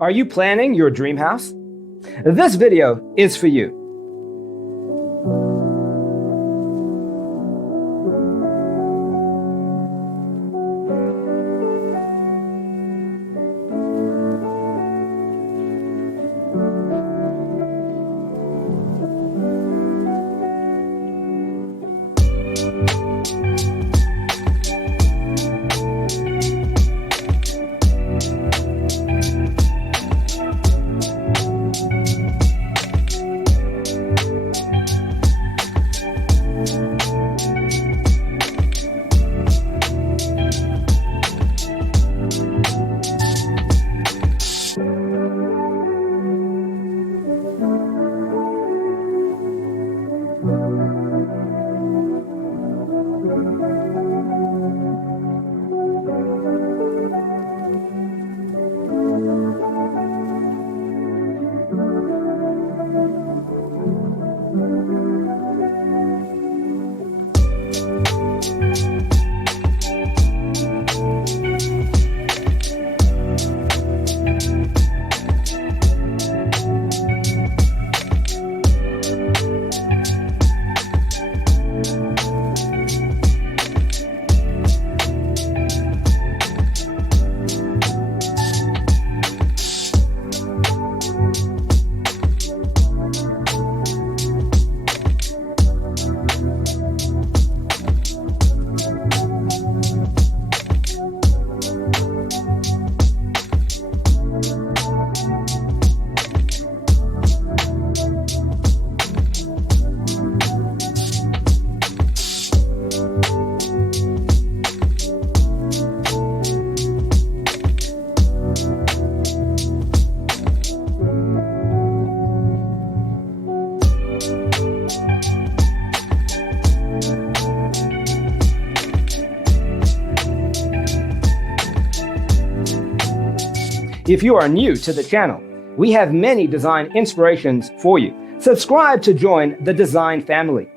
Are you planning your dream house? This video is for you. If you are new to the channel, we have many design inspirations for you. Subscribe to join the design family.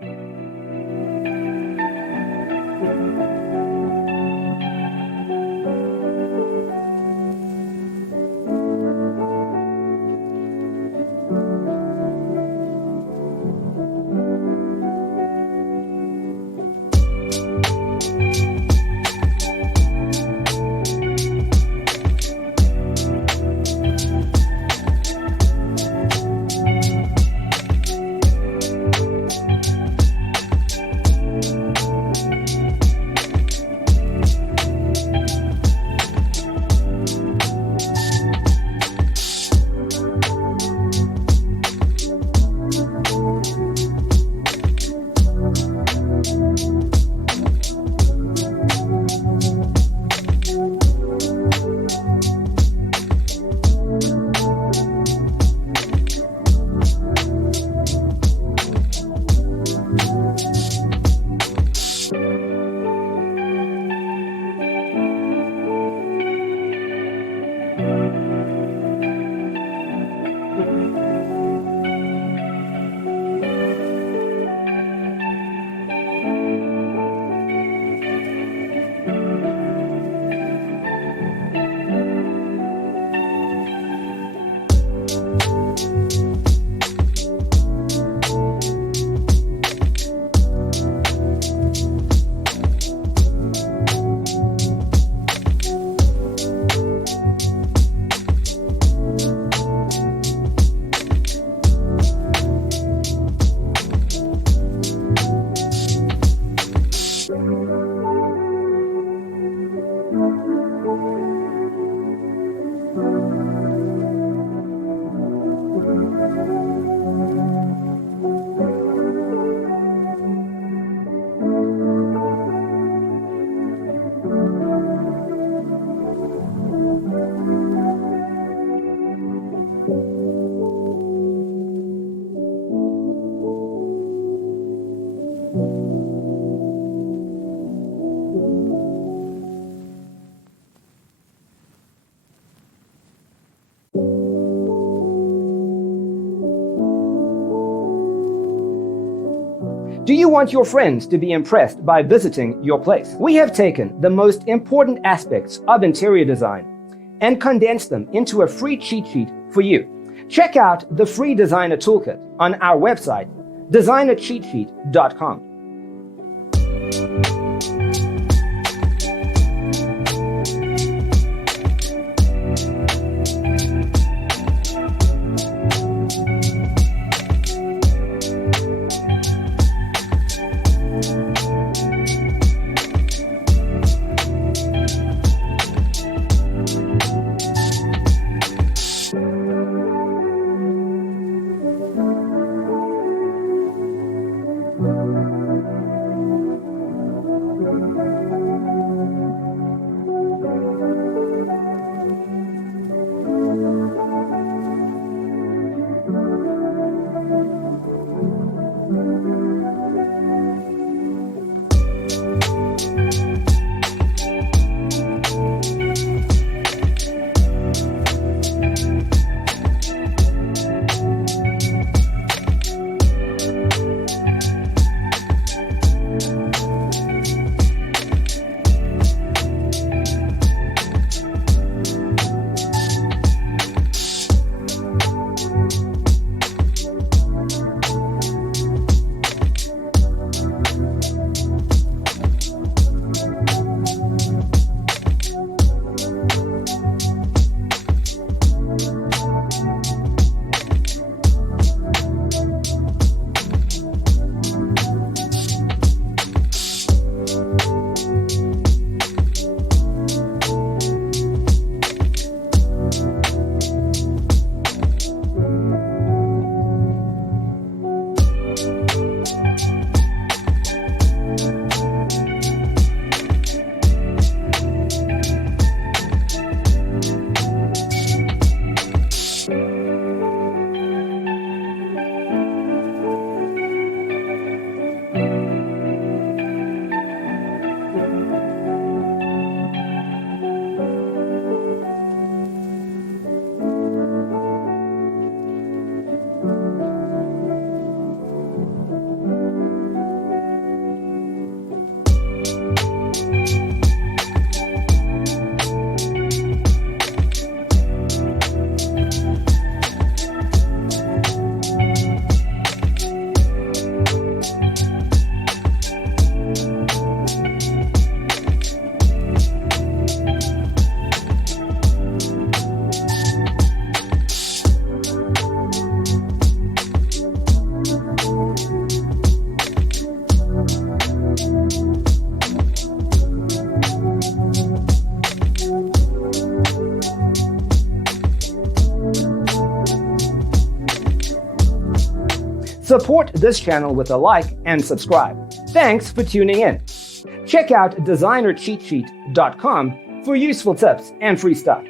Do you want your friends to be impressed by visiting your place? We have taken the most important aspects of interior design and condense them into a free cheat sheet for you. Check out the free designer toolkit on our website, designercheatsheet.com. Support this channel with a like and subscribe. Thanks for tuning in. Check out designercheatsheet.com for useful tips and free stuff.